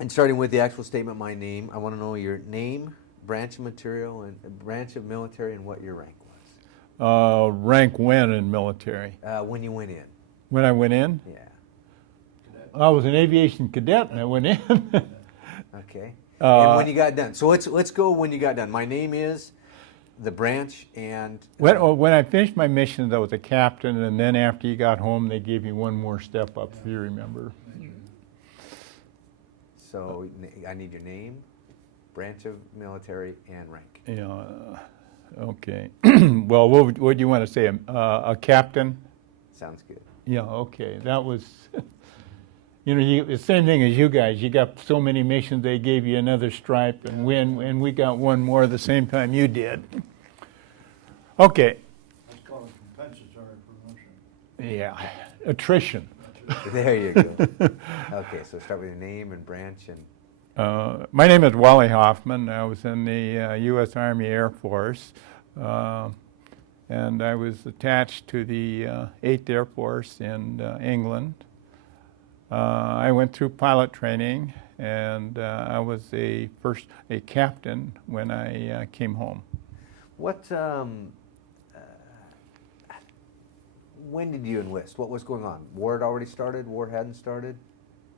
And starting with the actual statement, my name, I want to know your name, branch of material, and branch of military, and what your rank Rank when in military? was. When you went in. When I went in? Yeah. I was an aviation cadet and I went in. Okay. And when you got done. So let's go when you got done. My name is, the branch, and When I finished my missions, I was a captain, and then after you got home, they gave you one more step up, if you remember. so I need your name, branch of military, and rank. Yeah. Okay. Well, what do you want to say? A captain? Sounds good. Yeah. Okay. That was. The same thing as you guys. You got so many missions, they gave you another stripe, and we got one more the same time you did. Okay. That's called a compensatory promotion. Yeah. Attrition. There you go. Okay, so start with your name and branch and. My name is Wally Hoffman. I was in the U.S. Army Air Force, and I was attached to the 8th Air Force in England. I went through pilot training, and I was a captain when I came home. What? When did you enlist? What was going on? War had already started? War hadn't started?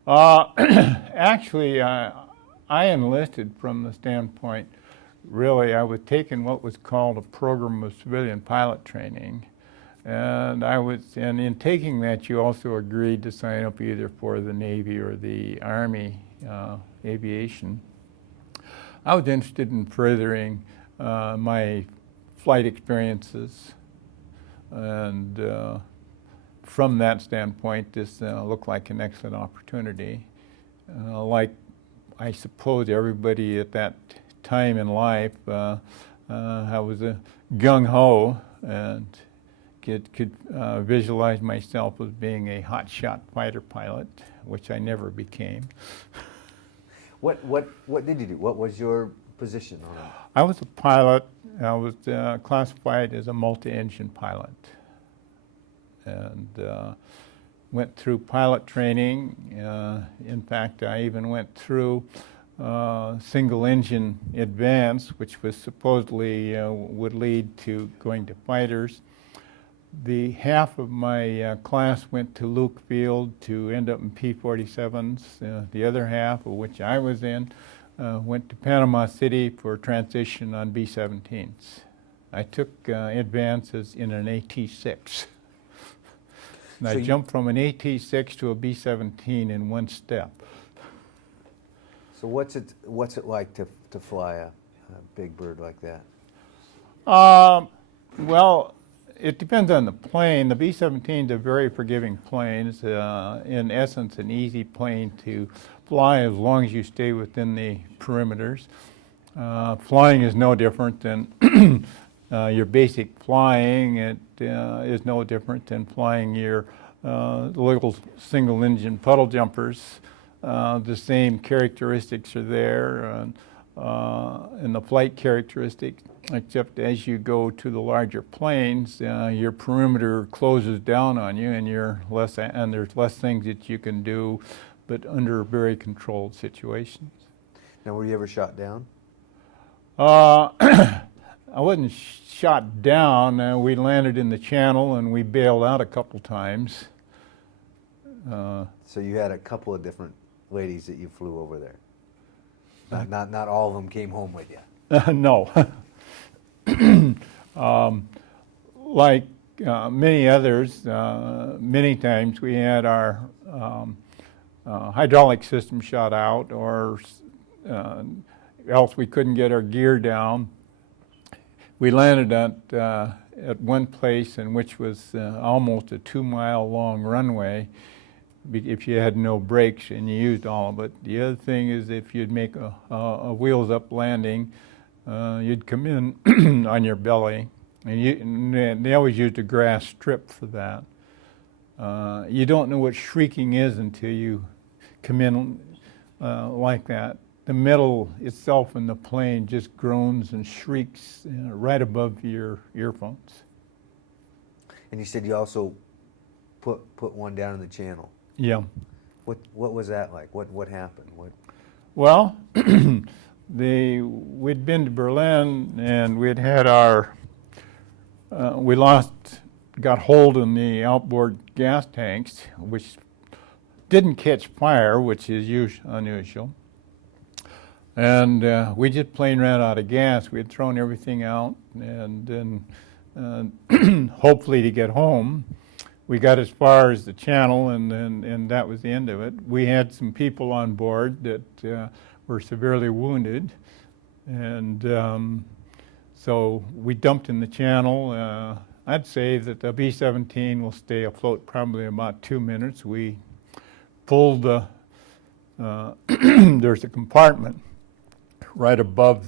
Actually, I enlisted from the standpoint, really, I was taking what was called a program of civilian pilot training. And in taking that, you also agreed to sign up either for the Navy or the Army aviation. I was interested in furthering my flight experiences, and from that standpoint, this looked like an excellent opportunity. Like I suppose everybody at that time in life, I was a gung-ho and could visualize myself as being a hotshot fighter pilot, which I never became. What did you do? What was your position on it? I was a pilot. I was classified as a multi-engine pilot, and went through pilot training. In fact, I even went through single-engine advance, which was supposedly would lead to going to fighters. The half of my class went to Luke Field to end up in P-47s. The other half, of which I was in, went to Panama City for transition on B-17s. I took advances in an AT-6. And I jumped from an AT-6 to a B-17 in one step. So what's it like to fly a big bird like that? Well, it depends on the plane. The B-17 is a very forgiving plane. It's in essence an easy plane to fly as long as you stay within the perimeters. Flying is no different than your basic flying. It is no different than flying your little single-engine puddle jumpers. The same characteristics are there, and the flight characteristics, except as you go to the larger planes, your perimeter closes down on you, and there's less things that you can do, but under very controlled situations. Now, were you ever shot down? I wasn't shot down. We landed in the channel, and we bailed out a couple times. So you had a couple of different ladies that you flew over there. Not all of them came home with you. No. Like many others, many times we had our hydraulic system shot out, or else we couldn't get our gear down. We landed at one place in which was almost a 2-mile long runway if you had no brakes and you used all of it. The other thing is if you'd make a wheels up landing, you'd come in on your belly, and they always used a grass strip for that. You don't know what shrieking is until you come in like that. The metal itself in the plane just groans and shrieks right above your earphones. And you said you also put one down in the channel. Yeah. What was that like? What happened? Well, we'd been to Berlin, and we'd had got hold in the outboard gas tanks, which didn't catch fire, which is unusual. And we just plain ran out of gas. We had thrown everything out, and then hopefully to get home. We got as far as the channel, and that was the end of it. We had some people on board that were severely wounded, and so we dumped in the channel. I'd say that the B-17 will stay afloat probably about 2 minutes. We pulled there's a compartment right above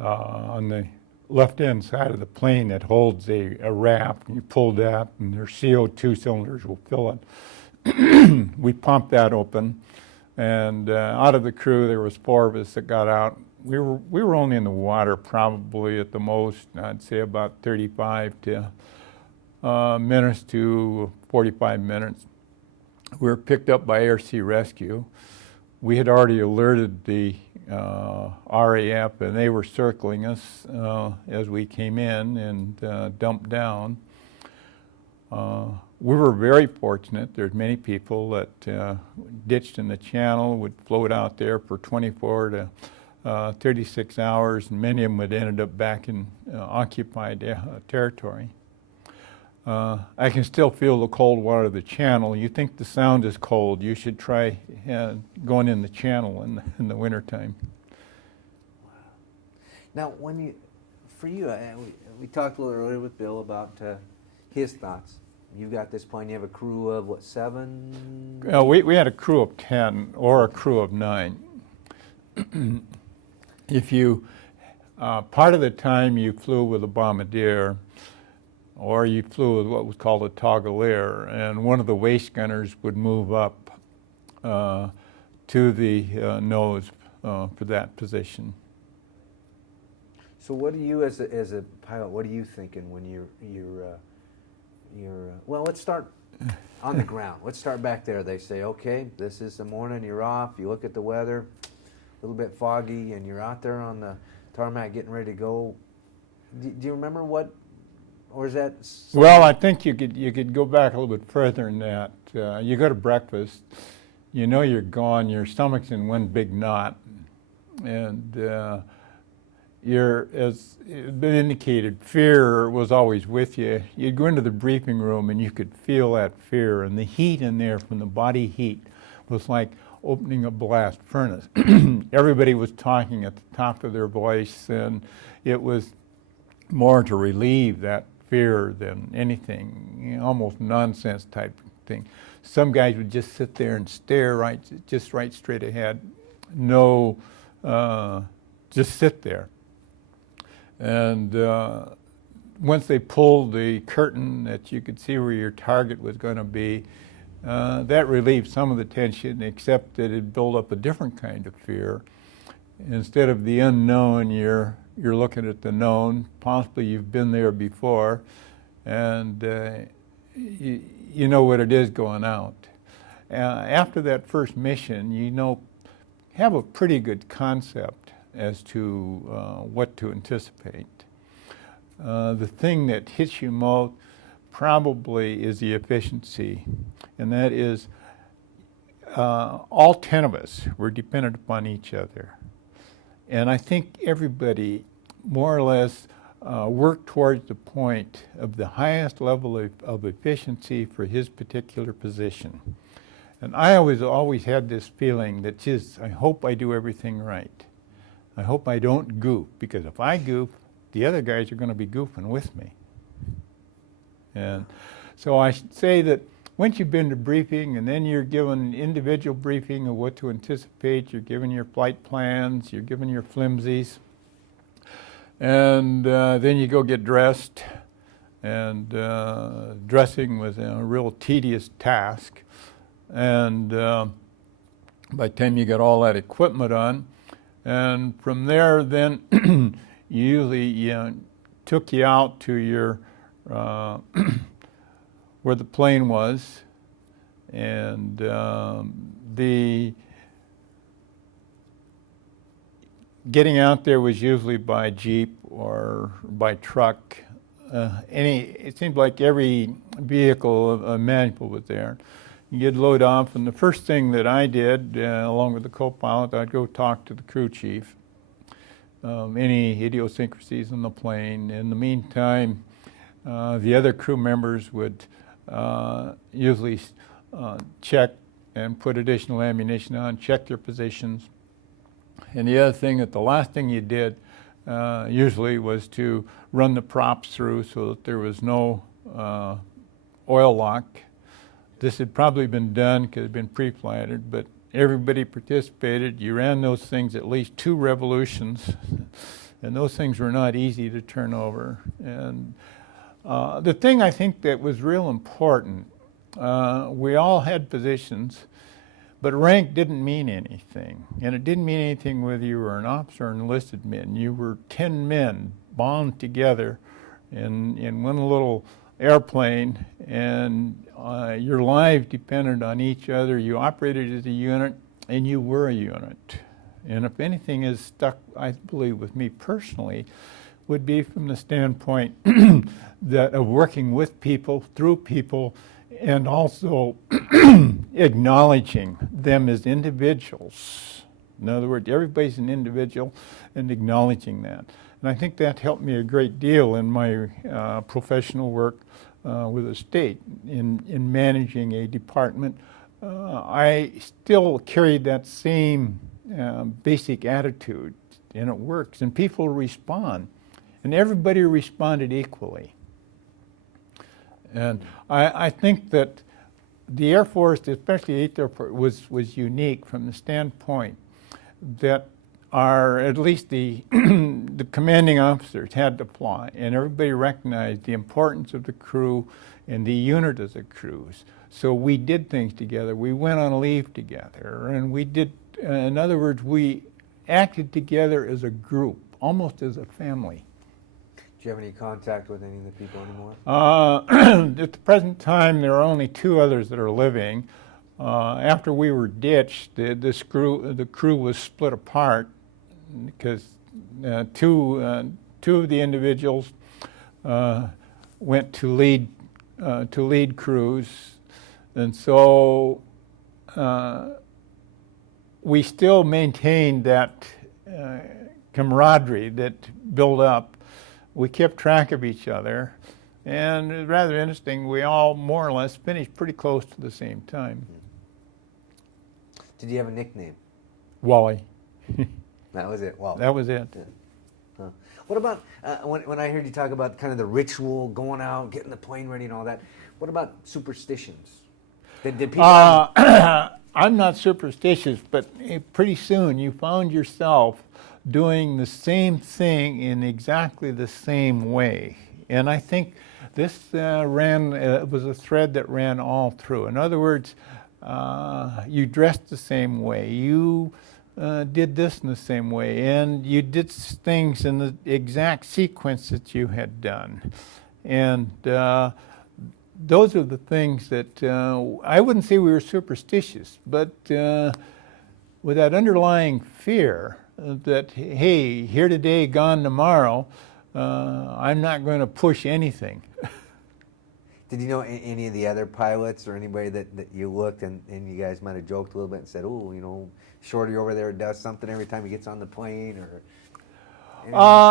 on the left-hand side of the plane that holds a raft. You pull that, and their CO2 cylinders will fill it. We pumped that open, and out of the crew, there was 4 of us that got out. We were only in the water probably at the most, I'd say about 35 minutes to 45 minutes. We were picked up by Air Sea Rescue. We had already alerted the RAF, and they were circling us as we came in and dumped down. We were very fortunate. There's many people that ditched in the channel, would float out there for 24 to 36 hours, and many of them had ended up back in occupied territory. I can still feel the cold water of the channel. You think the sound is cold, you should try going in the channel in the wintertime. Now, for you, we talked a little earlier with Bill about his thoughts. You got this plane, you have a crew of, what, 7? We had a crew of 10 or a crew of 9. If you, part of the time you flew with a bombardier, or you flew with what was called a toggleier, and one of the waist gunners would move up to the nose for that position. So what do you, as a pilot, what are you thinking when you're well, let's start on the ground. Let's start back there. They say, okay, this is the morning, you're off, you look at the weather, a little bit foggy, and you're out there on the tarmac getting ready to go. Do you remember what, or is that? Well, I think you could go back a little bit further than that. You go to breakfast, you know you're gone, your stomach's in one big knot, and you're, as been indicated, fear was always with you. You'd go into the briefing room and you could feel that fear, and the heat in there from the body heat was like opening a blast furnace. Everybody was talking at the top of their voice, and it was more to relieve that fear than anything, you know, almost nonsense type thing. Some guys would just sit there and stare right straight ahead. No, just sit there. And once they pulled the curtain that you could see where your target was going to be, that relieved some of the tension, except that it built up a different kind of fear. Instead of the unknown, you're looking at the known. Possibly you've been there before, and you know what it is going out. After that first mission, you have a pretty good concept as to what to anticipate. The thing that hits you most probably is the efficiency, and that is all 10 of us were dependent upon each other. And I think everybody more or less worked towards the point of the highest level of efficiency for his particular position. And I always had this feeling that, geez, I hope I do everything right. I hope I don't goof, because if I goof, the other guys are going to be goofing with me. And so I should say that once you've been to briefing, and then you're given an individual briefing of what to anticipate, you're given your flight plans, you're given your flimsies, and then you go get dressed, and dressing was a real tedious task. And by the time you got all that equipment on, and from there, then usually took you out to your where the plane was, and getting out there was usually by jeep or by truck. It seemed like every vehicle imaginable was there. You'd load off, and the first thing that I did, along with the co-pilot, I'd go talk to the crew chief. Any idiosyncrasies on the plane. In the meantime, the other crew members would usually check and put additional ammunition on, check their positions. And the other thing, that the last thing you did usually was to run the props through so that there was no oil lock. This had probably been done because it had been pre-planted, but everybody participated. You ran those things at least 2 revolutions, and those things were not easy to turn over. And the thing I think that was real important, we all had positions, but rank didn't mean anything. And it didn't mean anything whether you were an officer or an enlisted man. You were 10 men bound together in one little airplane, and your lives depended on each other. You operated as a unit, and you were a unit. And if anything is stuck, I believe, with me personally, would be from the standpoint that of working with people, through people, and also acknowledging them as individuals. In other words, everybody's an individual, and acknowledging that. And I think that helped me a great deal in my professional work with the state in managing a department. I still carried that same basic attitude, and it works, and people respond, and everybody responded equally. And I think that the Air Force, especially 8th Air Force, was unique from the standpoint that at least the commanding officers had to fly, and everybody recognized the importance of the crew and the unit as a crews. So we did things together. We went on leave together, and we did, in other words, we acted together as a group, almost as a family. Do you have any contact with any of the people anymore? At the present time, there are only 2 others that are living. After we were ditched, the crew was split apart because two of the individuals went to lead crews, and so we still maintained that camaraderie that built up. We kept track of each other, and it was rather interesting. We all more or less finished pretty close to the same time. Did you have a nickname? Wally. That was it. Wally. That was it. Yeah. Huh. What about when I heard you talk about kind of the ritual, going out, getting the plane ready, and all that? What about superstitions? Did people? I'm not superstitious, but pretty soon you found yourself doing the same thing in exactly the same way. And I think this was a thread that ran all through. In other words, you dressed the same way, you did this in the same way, and you did things in the exact sequence that you had done. And those are the things that I wouldn't say we were superstitious, but with that underlying fear that, hey, here today, gone tomorrow, I'm not going to push anything. Did you know any of the other pilots or anybody that you looked and you guys might have joked a little bit and said, oh, you know, Shorty over there does something every time he gets on the plane? Or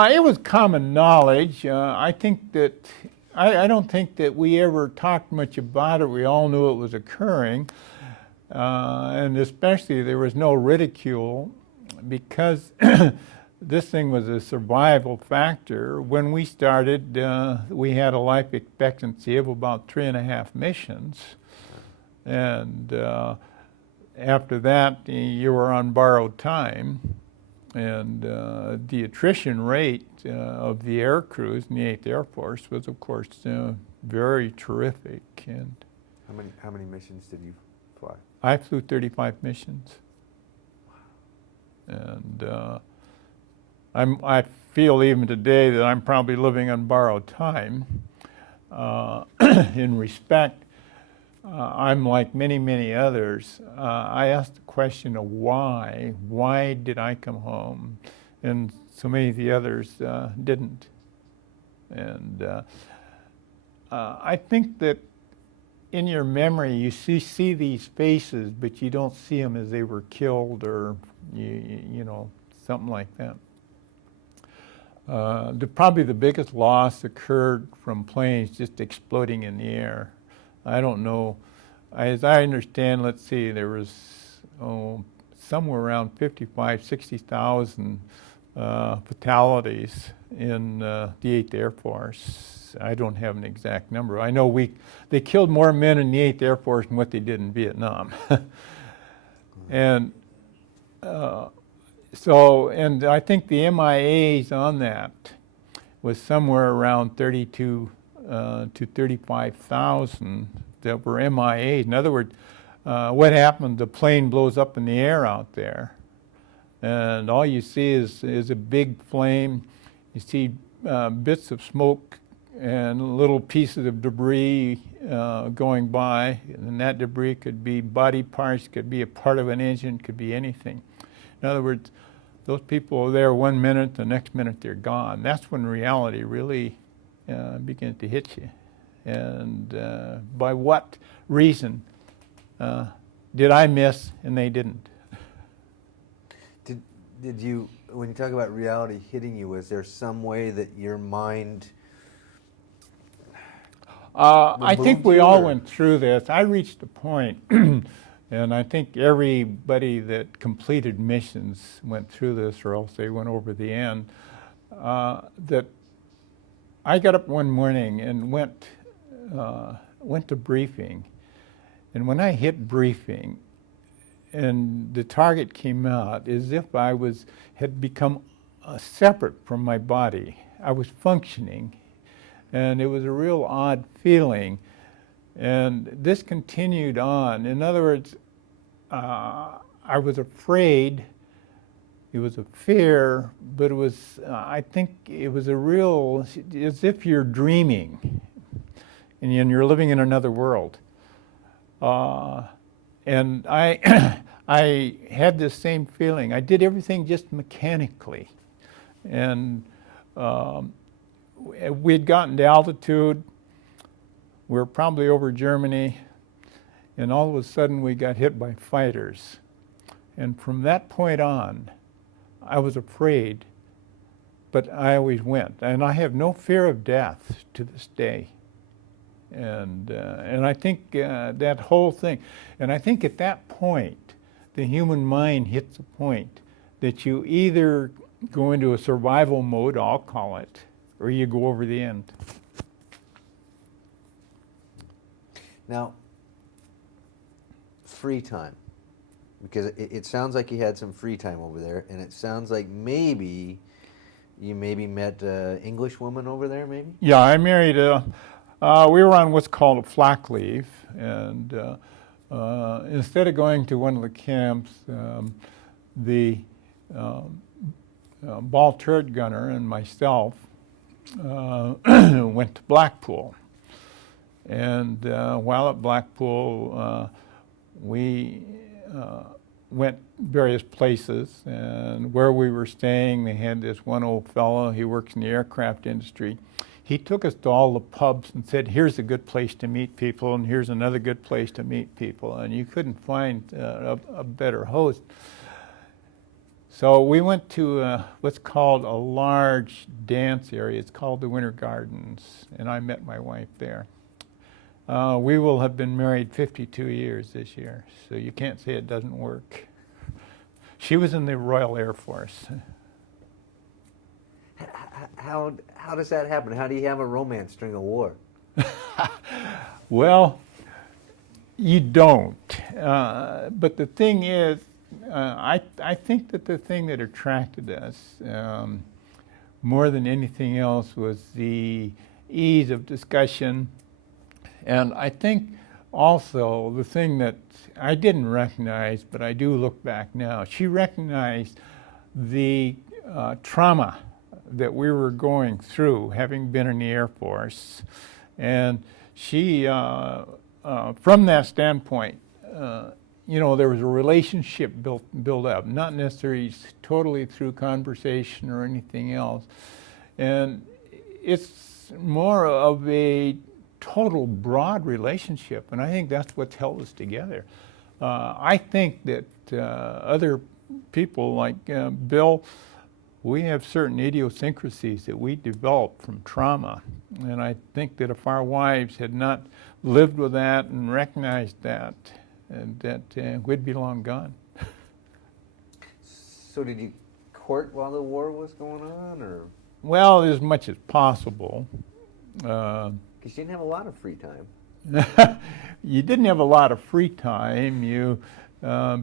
it was common knowledge. I think that I don't think that we ever talked much about it. We all knew it was occurring, and especially there was no ridicule because this thing was a survival factor. When we started, we had a life expectancy of about 3.5 missions, and after that, you were on borrowed time. And the attrition rate of the air crews in the 8th Air Force was, of course, very terrific. And how many missions did you fly? I flew 35 missions. And I feel even today that I'm probably living on borrowed time. In respect, I'm like many, many others. I asked the question of why. Why did I come home? and so many of the others didn't. And I think that in your memory you see these faces, but you don't see them as they were killed or you know, something like that. Probably the biggest loss occurred from planes just exploding in the air. I don't know. As I understand, let's see, there was somewhere around 55, 60,000 fatalities in the 8th Air Force. I don't have an exact number. I know they killed more men in the 8th Air Force than what they did in Vietnam. And and I think the MIAs on that was somewhere around 32 to 35,000 that were MIAs. In other words, what happened, the plane blows up in the air out there, and all you see is a big flame. You see bits of smoke and little pieces of debris going by, and that debris could be body parts, could be a part of an engine, could be anything. In other words, those people are there 1 minute, the next minute they're gone. That's when reality really begins to hit you. And by what reason did I miss and they didn't? Did you, when you talk about reality hitting you, was there some way that your mind I think we all or? went through this. I reached a point, and I think everybody that completed missions went through this, or else they went over the end, that I got up one morning and went to briefing. And when I hit briefing, and the target came out, as if I had become separate from my body. I was functioning, and it was a real odd feeling. And this continued on. In other words, I was afraid. It was a fear, but it was, I think it was a real, as if you're dreaming and you're living in another world. And I had this same feeling. I did everything just mechanically. And we'd gotten to altitude. We were probably over Germany. And all of a sudden we got hit by fighters. And from that point on, I was afraid, but I always went. And I have no fear of death to this day. And I think that whole thing, and I think at that point, the human mind hits a point that you either go into a survival mode, I'll call it, or you go over the end. Now, free time, because it sounds like you had some free time over there, and it sounds like maybe you met an English woman over there, maybe? Yeah, I married we were on what's called a flak leave, and instead of going to one of the camps, the ball turret gunner and myself went to Blackpool. And while at Blackpool, we went various places, and where we were staying, they had this one old fellow, he works in the aircraft industry. He took us to all the pubs and said, here's a good place to meet people, and here's another good place to meet people. And you couldn't find a better host. So we went to what's called a large dance area. It's called the Winter Gardens, and I met my wife there. We will have been married 52 years this year, so you can't say it doesn't work. She was in the Royal Air Force. How does that happen? How do you have a romance during a war? Well, you don't. But the thing is, I think that the thing that attracted us more than anything else was the ease of discussion. And I think also the thing that I didn't recognize, but I do look back now, she recognized the trauma that we were going through, having been in the Air Force. And she, from that standpoint, there was a relationship built up, not necessarily totally through conversation or anything else. And it's more of a total broad relationship, and I think that's what's held us together. I think that other people like Bill, we have certain idiosyncrasies that we developed from trauma, and I think that if our wives had not lived with that and recognized that, we'd be long gone. So did you court while the war was going on, or? Well, as much as possible. Because you didn't have a lot of free time. You didn't have a lot of free time,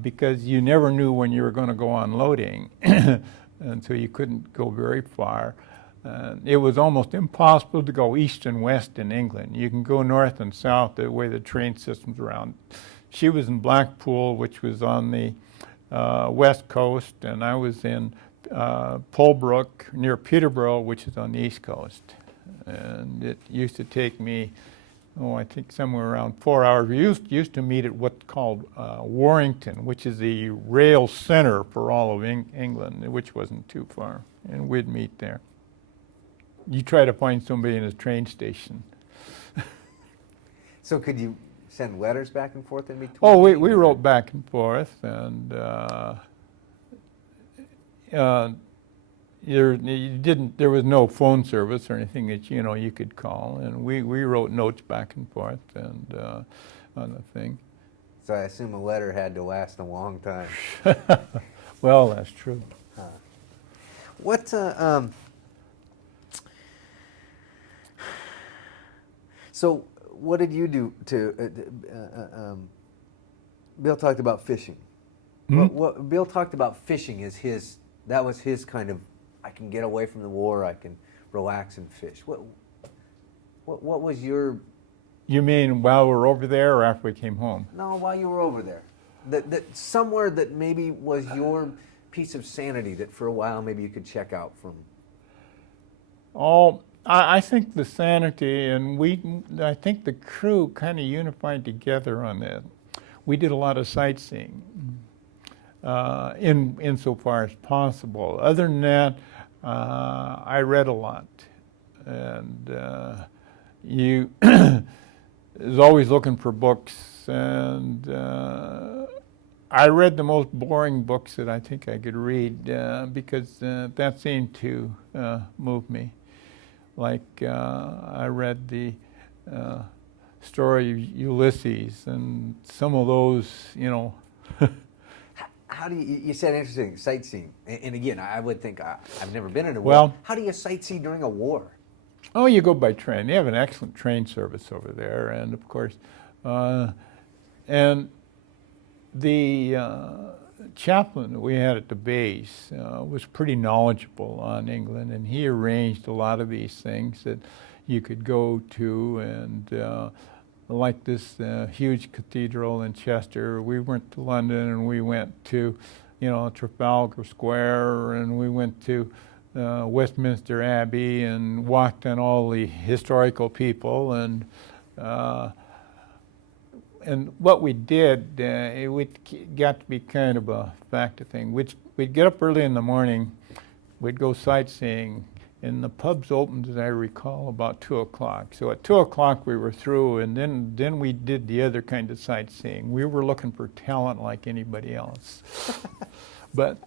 because you never knew when you were going to go on loading, and so you couldn't go very far. It was almost impossible to go east and west in England. You can go north and south the way the train system's around. She was in Blackpool, which was on the west coast, and I was in Polbrook near Peterborough, which is on the east coast. And it used to take me, I think somewhere around 4 hours. We used to meet at what's called Warrington, which is the rail center for all of England, which wasn't too far, and we'd meet there. You try to find somebody in a train station. So could you send letters back and forth in between? Oh, we wrote back and forth, and there was no phone service or anything that you could call, and we wrote notes back and forth and on the thing. So I assume a letter had to last a long time. Well, that's true. So what did you do to? Bill talked about fishing. What Bill talked about fishing as that was his kind of, I can get away from the war, I can relax and fish. What was your? You mean while we're over there or after we came home? No, while you were over there. That somewhere that maybe was your piece of sanity that for a while maybe you could check out from. Oh, I think the sanity, and I think the crew kind of unified together on that. We did a lot of sightseeing, insofar as possible. Other than that, I read a lot, and you was always looking for books, and I read the most boring books that I think I could read because that seemed to move me. Like I read the story of Ulysses, and some of those, How do you said interesting, sightseeing. And again, I would think, I've never been in a war. Well, how do you sightsee during a war? Oh, you go by train. They have an excellent train service over there, and of course, and the chaplain that we had at the base was pretty knowledgeable on England, and he arranged a lot of these things that you could go to, and like this huge cathedral in Chester. We went to London, and we went to, Trafalgar Square, and we went to Westminster Abbey and walked on all the historical people, and what we did, it got to be kind of a factor thing. We'd get up early in the morning, we'd go sightseeing, and the pubs opened, as I recall, about 2 o'clock. So at 2 o'clock we were through, and then we did the other kind of sightseeing. We were looking for talent like anybody else. But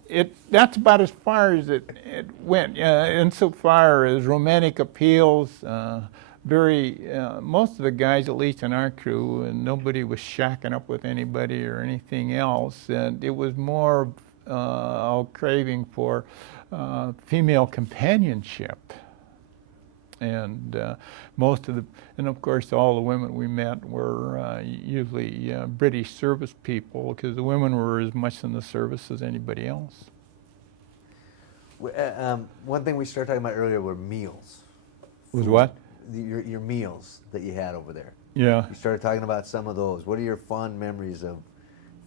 that's about as far as it went. Insofar as romantic appeals, most of the guys, at least in our crew, and nobody was shacking up with anybody or anything else. And it was more a craving for female companionship. And and of course all the women we met were usually British service people, because the women were as much in the service as anybody else. One thing we started talking about earlier were meals. Was what? Your meals that you had over there. Yeah. You started talking about some of those. What are your fond memories of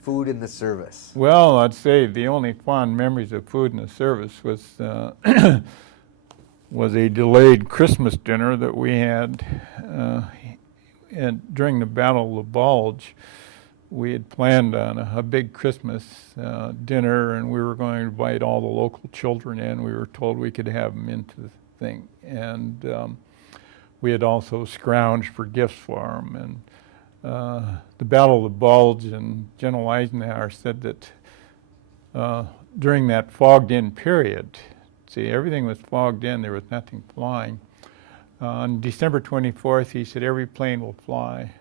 food in the service? Well, I'd say the only fond memories of food in the service was a delayed Christmas dinner that we had during the Battle of the Bulge. we had planned on a big Christmas dinner, and we were going to invite all the local children in. We were told we could have them into the thing. And we had also scrounged for gifts for them. And the Battle of the Bulge, and General Eisenhower said that during that fogged-in period, see, everything was fogged in, there was nothing flying. On December 24th, he said, every plane will fly.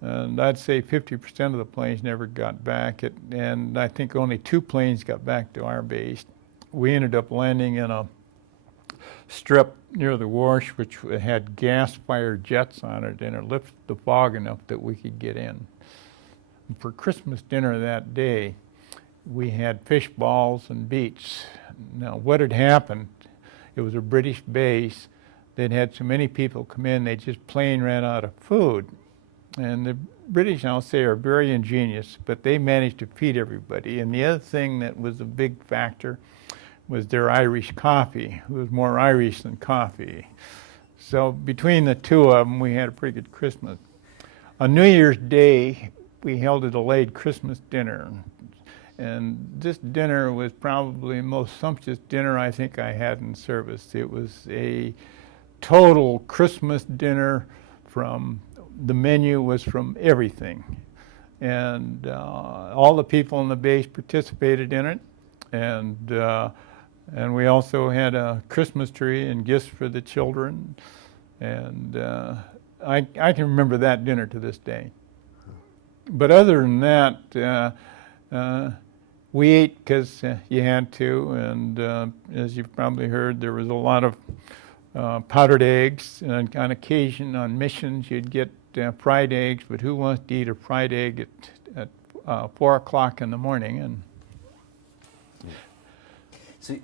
And I'd say 50% of the planes never got back, and I think only 2 planes got back to our base. We ended up landing in a strip near the wash, which had gas-fired jets on it, and it lifted the fog enough that we could get in. And for Christmas dinner that day, we had fish balls and beets. Now, what had happened, it was a British base. They'd had so many people come in, they just plain ran out of food. And the British, I'll say, are very ingenious, but they managed to feed everybody. And the other thing that was a big factor was their Irish coffee. It was more Irish than coffee. So between the two of them, we had a pretty good Christmas. On New Year's Day, we held a delayed Christmas dinner. And this dinner was probably the most sumptuous dinner I think I had in service. It was a total Christmas dinner. From the menu was from everything, and all the people in the base participated in it, and we also had a Christmas tree and gifts for the children, and I can remember that dinner to this day. But other than that, we ate because you had to, and as you've probably heard, there was a lot of powdered eggs, and on occasion on missions you'd get fried eggs, but who wants to eat a fried egg at 4 o'clock in the morning? And So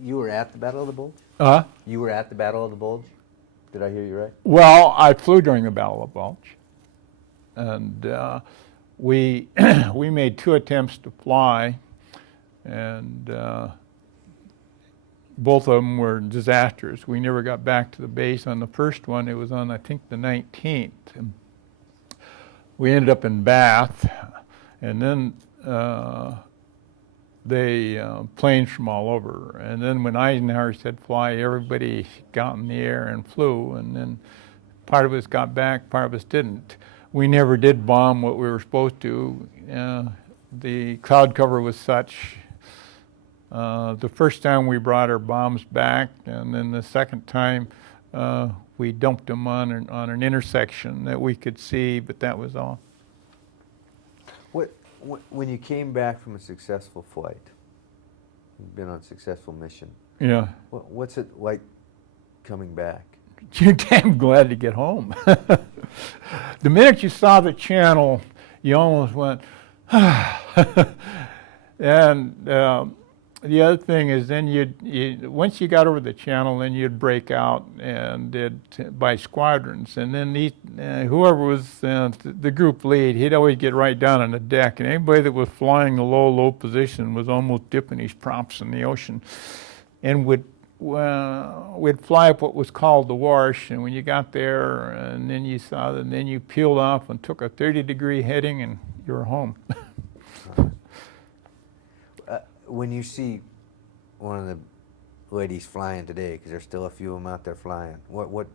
you were at the Battle of the Bulge? You were at the Battle of the Bulge? Did I hear you right? Well, I flew during the Battle of Bulge, and we we made 2 attempts to fly, and both of them were disasters. We never got back to the base. On the first one, it was on, I think, the 19th. And we ended up in Bath, and then planes from all over. And then when Eisenhower said fly, everybody got in the air and flew, and then part of us got back, part of us didn't. We never did bomb what we were supposed to. The cloud cover was such. The first time we brought our bombs back, and then the second time we dumped them on an intersection that we could see, but that was all. When you came back from a successful flight, you've been on a successful mission. Yeah. What's it like coming back? You're damn glad to get home. The minute you saw the channel, you almost went, and the other thing is then once you got over the channel, then you'd break out and by squadrons, and then whoever was the group lead, he'd always get right down on the deck, and anybody that was flying the low position was almost dipping his props in the ocean, and we'd fly up what was called the wash, and when you got there, and then you saw that, and then you peeled off and took a 30-degree heading, and you were home. When you see one of the ladies flying today, because there's still a few of them out there flying, what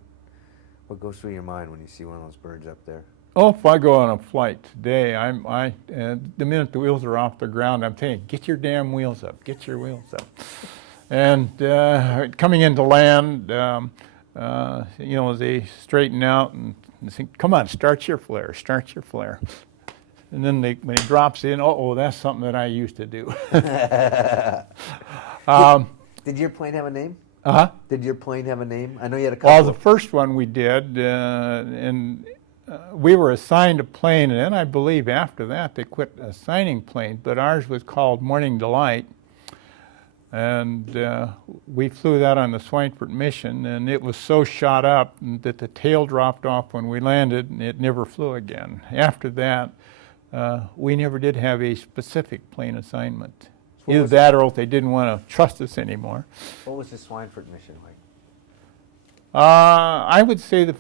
goes through your mind when you see one of those birds up there? Oh, if I go on a flight today, the minute the wheels are off the ground, I'm saying, get your damn wheels up, get your wheels up. And coming into land, they straighten out and they think, come on, start your flare, start your flare. And then when it drops in, that's something that I used to do. Did your plane have a name? Uh-huh. Did your plane have a name? I know you had a couple. Well, the first one we did, and we were assigned a plane, and then I believe after that they quit assigning planes, but ours was called Morning Delight. And we flew that on the Swineford Mission, and it was so shot up that the tail dropped off when we landed, and it never flew again. After that, we never did have a specific plane assignment. Either that or they didn't want to trust us anymore. What was the Swineford Mission like? I would say the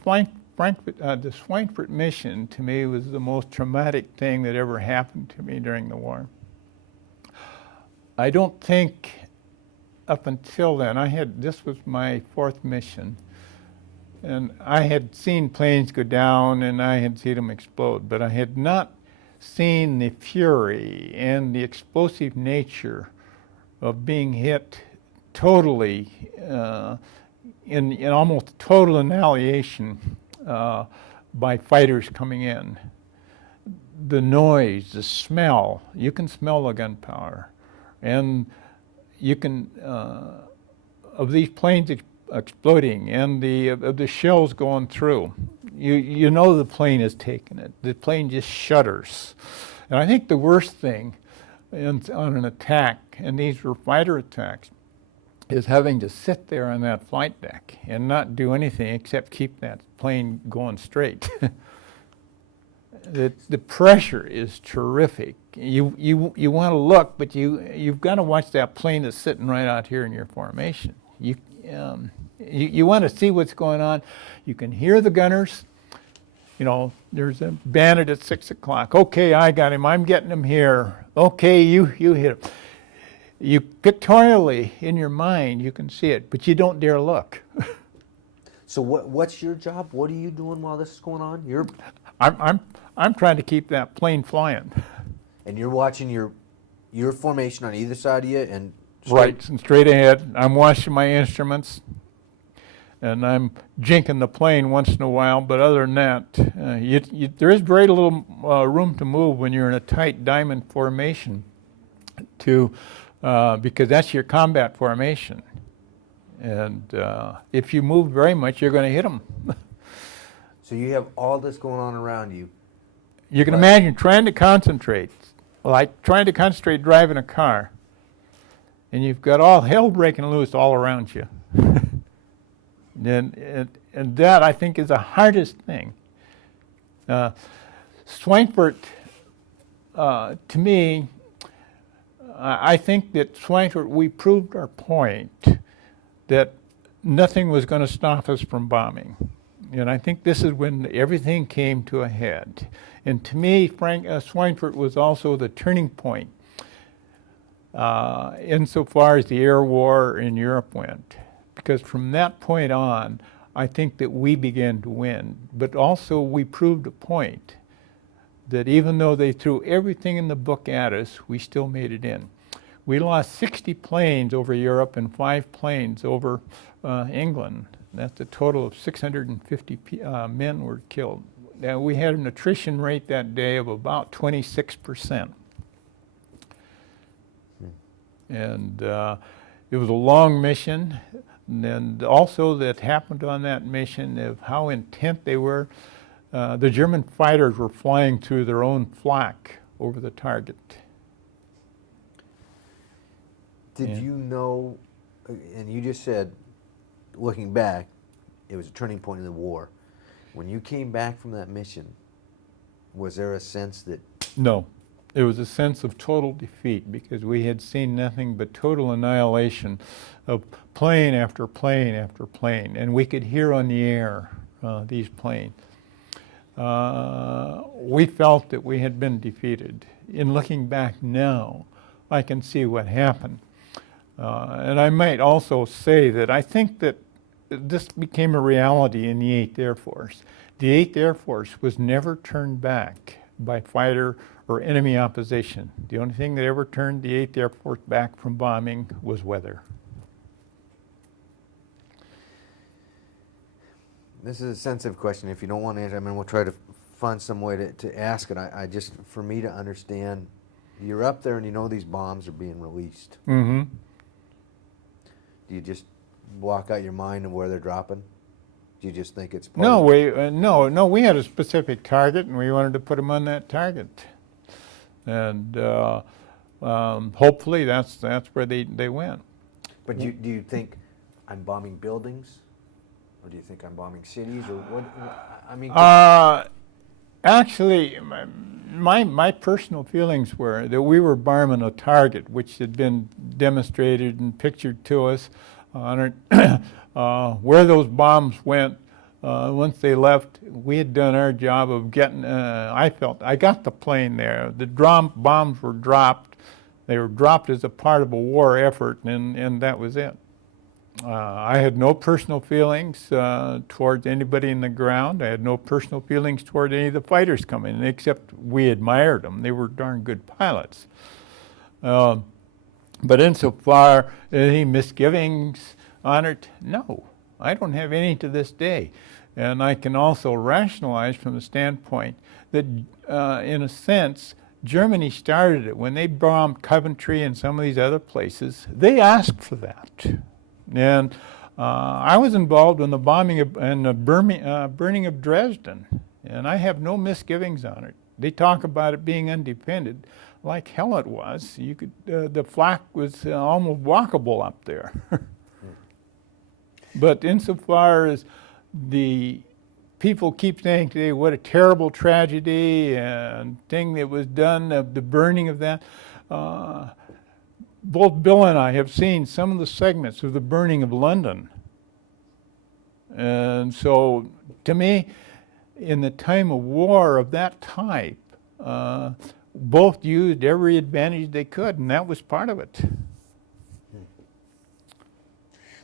the Swineford Mission, to me, was the most traumatic thing that ever happened to me during the war. I don't think up until then, this was my 4th mission, and I had seen planes go down and I had seen them explode, but I had not seen the fury and the explosive nature of being hit totally in almost total annihilation by fighters coming in. The noise, the smell, you can smell the gunpowder, and you can of these planes exploding and of the shells going through. You know the plane is taking it. The plane just shudders. And I think the worst thing on an attack, and these were fighter attacks, is having to sit there on that flight deck and not do anything except keep that plane going straight. The pressure is terrific. You want to look, but you've got to watch that plane that's sitting right out here in your formation. You want to see what's going on. You can hear the gunners. You know, there's a bandit at 6 o'clock. Okay, I got him. I'm getting him here. Okay, you hit him. You pictorially in your mind you can see it, but you don't dare look. So what's your job? What are you doing while this is going on? I'm trying to keep that plane flying. And you're watching your formation on either side of you and right and straight ahead. I'm watching my instruments, and I'm jinking the plane once in a while. But other than that, there is very little room to move when you're in a tight diamond formation, because that's your combat formation. And if you move very much, you're going to hit them. So you have all this going on around you. You can imagine trying to concentrate, like trying to concentrate driving a car, and you've got all hell breaking loose all around you. And that, I think, is the hardest thing. Swineford, to me, I think that Swineford, we proved our point that nothing was going to stop us from bombing. And I think this is when everything came to a head. And to me, Swineford was also the turning point insofar as the air war in Europe went. Because from that point on, I think that we began to win. But also we proved a point that even though they threw everything in the book at us, we still made it in. We lost 60 planes over Europe and 5 planes over England. That's a total of 650 men were killed. Now, we had an attrition rate that day of about 26%. And it was a long mission. And also that happened on that mission of how intent they were. The German fighters were flying through their own flak over the target. Did you know, and you just said, looking back, it was a turning point in the war. When you came back from that mission, was there a sense that... No. It was a sense of total defeat because we had seen nothing but total annihilation of plane after plane after plane. And we could hear on the air these planes. We felt that we had been defeated. In looking back now, I can see what happened. And I might also say that I think that this became a reality in the 8th Air Force. The 8th Air Force was never turned back by fighter or enemy opposition. The only thing that ever turned the 8th Air Force back from bombing was weather. This is a sensitive question. If you don't want to answer, I mean, we'll try to find some way to ask it. I just, for me to understand, you're up there and you know these bombs are being released. Mm-hmm. Do you just block out your mind of where they're dropping? Do you just think it's part No, of we had a specific target and we wanted to put them on that target. And hopefully that's where they went. But do you think I'm bombing buildings? Or do you think I'm bombing cities? Or what? I mean, actually, my personal feelings were that we were bombing a target which had been demonstrated and pictured to us on it. Where those bombs went, once they left, we had done our job of getting, I got the plane there. The bombs were dropped. They were dropped as a part of a war effort, and that was it. I had no personal feelings towards anybody in the ground. I had no personal feelings toward any of the fighters coming in, except we admired them. They were darn good pilots. But insofar as any misgivings on it, no, I don't have any to this day. And I can also rationalize from the standpoint that, in a sense, Germany started it. When they bombed Coventry and some of these other places, they asked for that. And I was involved in the bombing and the burning of Dresden, and I have no misgivings on it. They talk about it being undefended. Like hell it was. You could, the flak was almost walkable up there. But insofar as the people keep saying today, what a terrible tragedy and thing that was done, of the burning of that, both Bill and I have seen some of the segments of the burning of London. And so, to me, in the time of war of that type, both used every advantage they could, and that was part of it.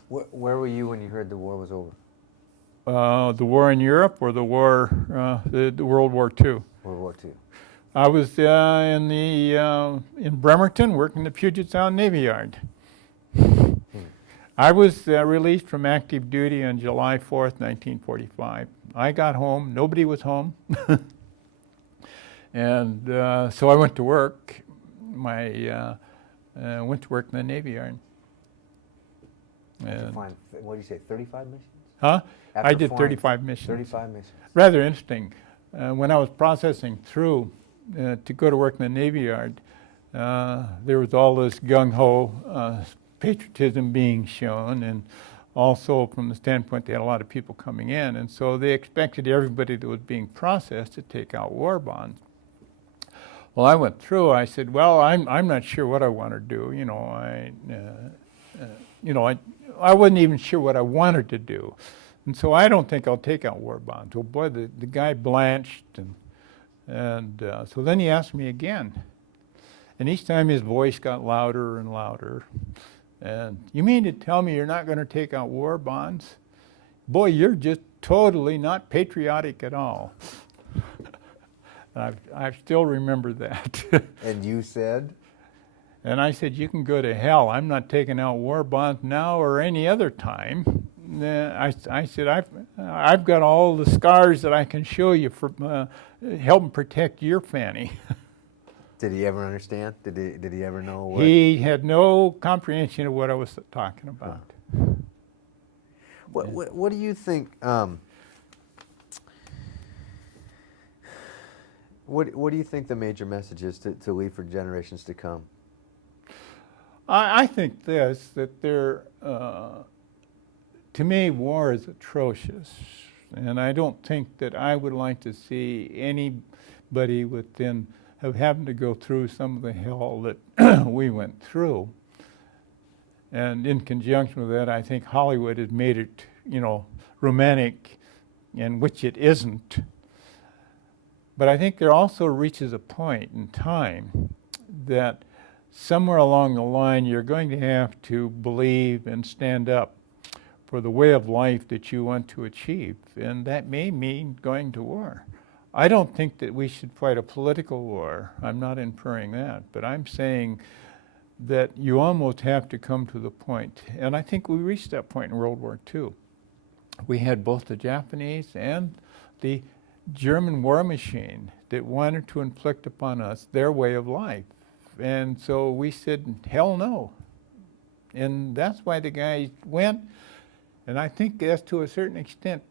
Where were you when you heard the war was over? The war in Europe or the war, the World War II? World War II. I was in Bremerton working the Puget Sound Navy Yard. I was released from active duty on July 4th, 1945. I got home, nobody was home. And so I went to work. Went to work in the Navy Yard. Did you find, what do you say, 35 missions? Huh? After I did flying 35 missions. 35 missions. Rather interesting. When I was processing through to go to work in the Navy Yard, there was all this gung-ho patriotism being shown, and also from the standpoint they had a lot of people coming in, and so they expected everybody that was being processed to take out war bonds. Well, I went through. I said, "Well, I'm not sure what I want to do. I wasn't even sure what I wanted to do, and so I don't think I'll take out war bonds." Well, boy, the guy blanched, and so then he asked me again, and each time his voice got louder and louder. And, "You mean to tell me you're not going to take out war bonds? Boy, you're just totally not patriotic at all." I still remember that. And you said? And I said, "You can go to hell. I'm not taking out war bonds now or any other time." I said, I've got all the scars that I can show you for helping protect your fanny." Did he ever understand? Did he ever know what? He had no comprehension of what I was talking about. What do you think? What do you think the major message is to leave for generations to come? I think this, that to me, war is atrocious, and I don't think that I would like to see anybody within of having to go through some of the hell that we went through. And in conjunction with that, I think Hollywood has made it, romantic, and which it isn't. But I think there also reaches a point in time that somewhere along the line you're going to have to believe and stand up for the way of life that you want to achieve, and that may mean going to war. I don't think that we should fight a political war. I'm not inferring that, but I'm saying that you almost have to come to the point, and I think we reached that point in World War II. We had both the Japanese and the German war machine that wanted to inflict upon us their way of life. And so we said, hell no. And that's why the guys went, and I think that's to a certain extent,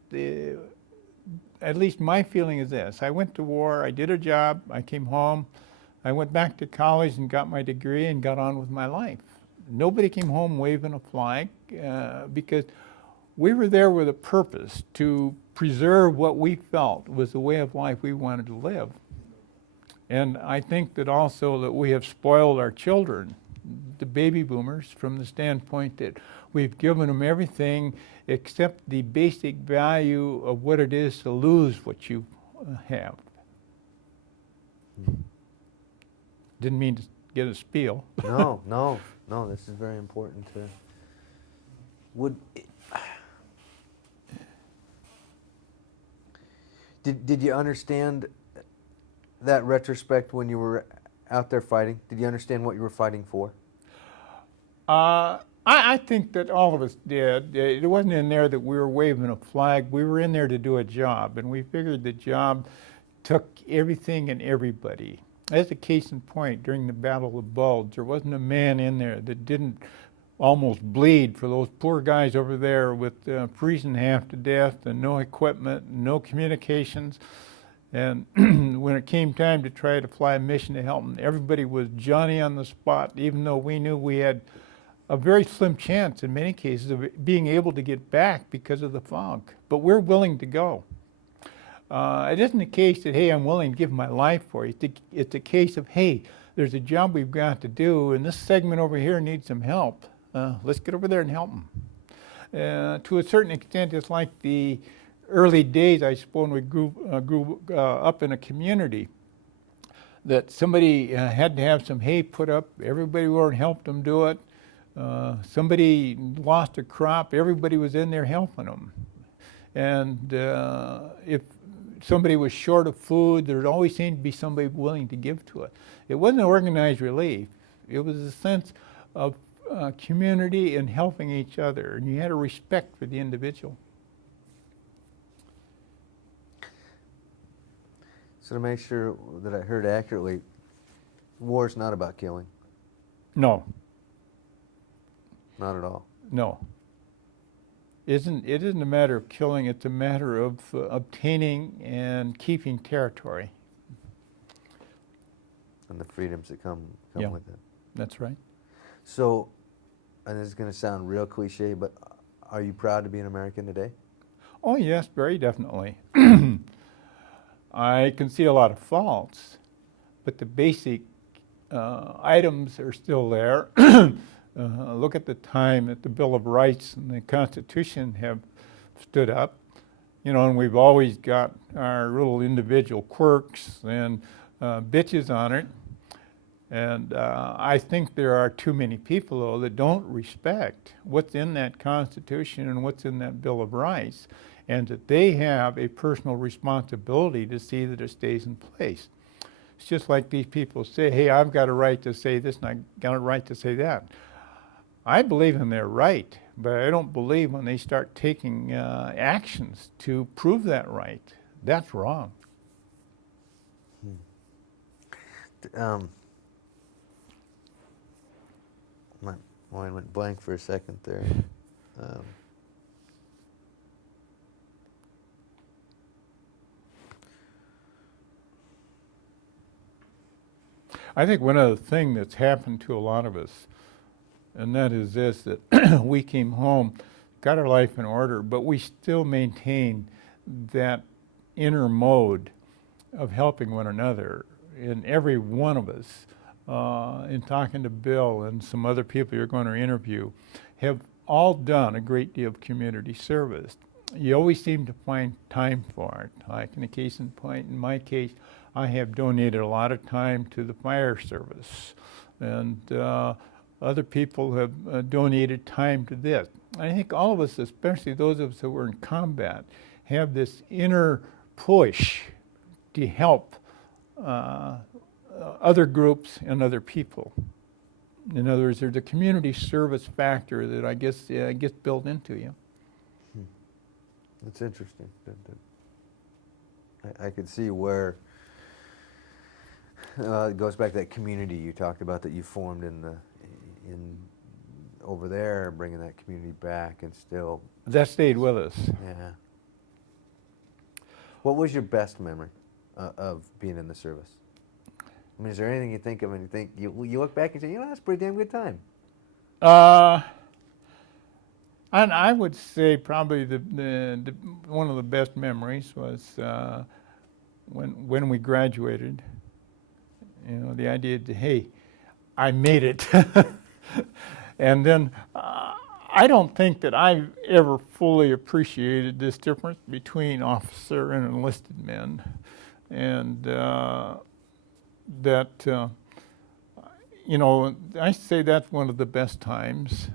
at least my feeling is this. I went to war, I did a job, I came home, I went back to college and got my degree and got on with my life. Nobody came home waving a flag because we were there with a purpose to preserve what we felt was the way of life we wanted to live. And I think that also that we have spoiled our children the baby boomers from the standpoint that we've given them everything except the basic value of what it is to lose what you have. Didn't mean to get a spiel. No, this is very important to, did you understand that retrospect when you were out there fighting? Did you understand what you were fighting for? I think that all of us did. It wasn't in there that we were waving a flag. We were in there to do a job, and we figured the job took everything and everybody. As a case in point, during the Battle of Bulge, there wasn't a man in there that didn't almost bleed for those poor guys over there with freezing half to death and no equipment, no communications. And when it came time to try to fly a mission to help them, everybody was Johnny on the spot, even though we knew we had a very slim chance in many cases of being able to get back because of the fog. But we're willing to go. It isn't a case that, hey, I'm willing to give my life for you. It's a case of, hey, there's a job we've got to do, and this segment over here needs some help. Let's get over there and help them. To a certain extent, it's like the early days, I suppose, when we grew up in a community, that somebody had to have some hay put up. Everybody over and helped them do it. Somebody lost a crop. Everybody was in there helping them. And if somebody was short of food, there always seemed to be somebody willing to give to it. It wasn't organized relief. It was a sense of community and helping each other. And you had a respect for the individual. So to make sure that I heard accurately, war's not about killing. No. Not at all. No. It isn't a matter of killing, it's a matter of obtaining and keeping territory. And the freedoms that come Yeah, with it. That's right. So, and this is going to sound real cliche, but are you proud to be an American today? Oh yes, very definitely. I can see a lot of faults, but the basic items are still there. Look at the time that the Bill of Rights and the Constitution have stood up, you know, and we've always got our little individual quirks and bitches on it. And I think there are too many people, though, that don't respect what's in that Constitution and what's in that Bill of Rights, and that they have a personal responsibility to see that it stays in place. It's just like these people say, hey, I've got a right to say this and I've got a right to say that. I believe in their right, but I don't believe when they start taking actions to prove that right. That's wrong. My mind went blank for a second there. I think one other thing that's happened to a lot of us, and that is this, that we came home, got our life in order, but we still maintain that inner mode of helping one another. In every one of us, in talking to Bill and some other people you're going to interview, have all done a great deal of community service. You always seem to find time for it. Like in a case in point, in my case, I have donated a lot of time to the fire service, and other people have donated time to this. I think all of us, especially those of us who were in combat, have this inner push to help other groups and other people. In other words, there's a community service factor that I guess gets built into you. That's interesting. I could see where it goes back to that community you talked about that you formed in over there, bringing that community back and still. That stayed with us. Yeah. What was your best memory of being in the service? I mean, is there anything you think of and you think you look back and say, you know, that's a pretty damn good time? And I would say probably the one of the best memories was when we graduated. You know, the idea that, hey, I made it. And then I don't think that I've ever fully appreciated this difference between officer and enlisted men. And I say that's one of the best times.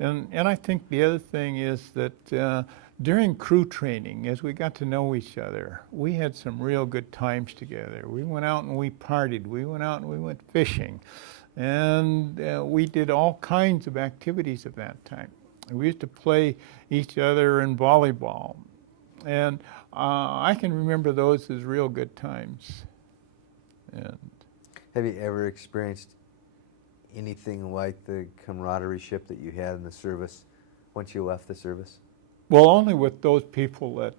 And I think the other thing is that during crew training, as we got to know each other, we had some real good times together. We went out and we partied. We went out and we went fishing. And we did all kinds of activities at that time. We used to play each other in volleyball. And I can remember those as real good times. And Have you ever experienced anything like the camaraderie ship that you had in the service once you left the service? well, only with those people that,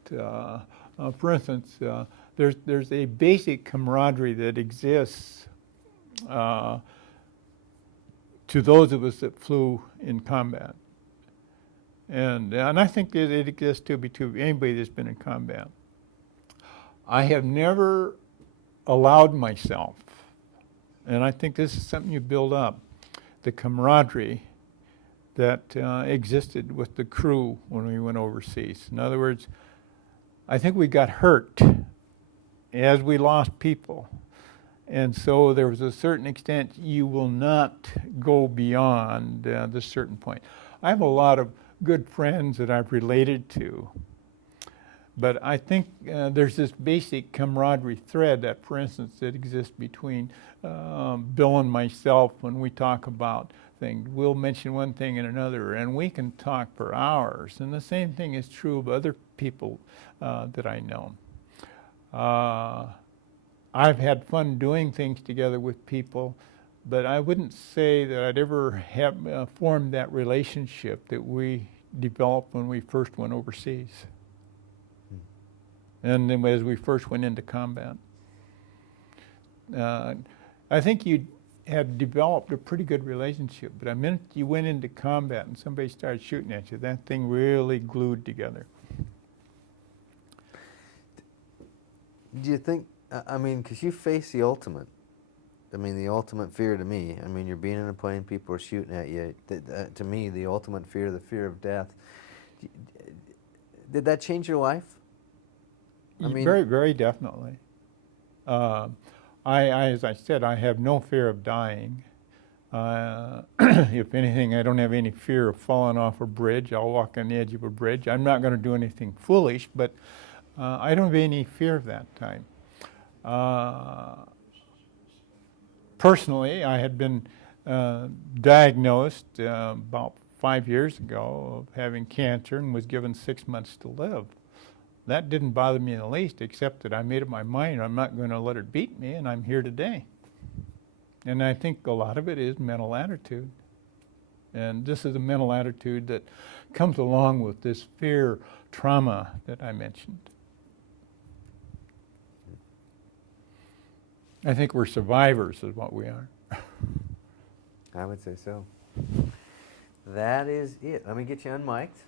for instance, there's a basic camaraderie that exists to those of us that flew in combat. And I think that it exists to anybody that's been in combat. I have never allowed myself, and I think this is something you build up, the camaraderie that existed with the crew when we went overseas. In other words, I think we got hurt as we lost people. And so there was a certain extent you will not go beyond this certain point. I have a lot of good friends that I've related to, but I think there's this basic camaraderie thread that, for instance, that exists between Bill and myself when we talk about things. We'll mention one thing and another, and we can talk for hours. And the same thing is true of other people that I know. I've had fun doing things together with people, but I wouldn't say that I'd ever have formed that relationship that we developed when we first went overseas. And then as we first went into combat. I think you had developed a pretty good relationship, but the minute you went into combat and somebody started shooting at you, that thing really glued together. Do you think, I mean, because you face the ultimate, the ultimate fear to me, you're being in a plane, people are shooting at you. To me, the ultimate fear, the fear of death. Did that change your life? Very, very definitely. As I said, I have no fear of dying. If anything, I don't have any fear of falling off a bridge. I'll walk on the edge of a bridge. I'm not going to do anything foolish, but I don't have any fear of that time. Personally, I had been diagnosed about 5 years ago of having cancer and was given 6 months to live. That didn't bother me in the least, except that I made up my mind I'm not going to let it beat me, and I'm here today. And I think a lot of it is mental attitude. And this is a mental attitude that comes along with this fear trauma that I mentioned. I think we're survivors is what we are. I would say so. That is it. Let me get you unmiked.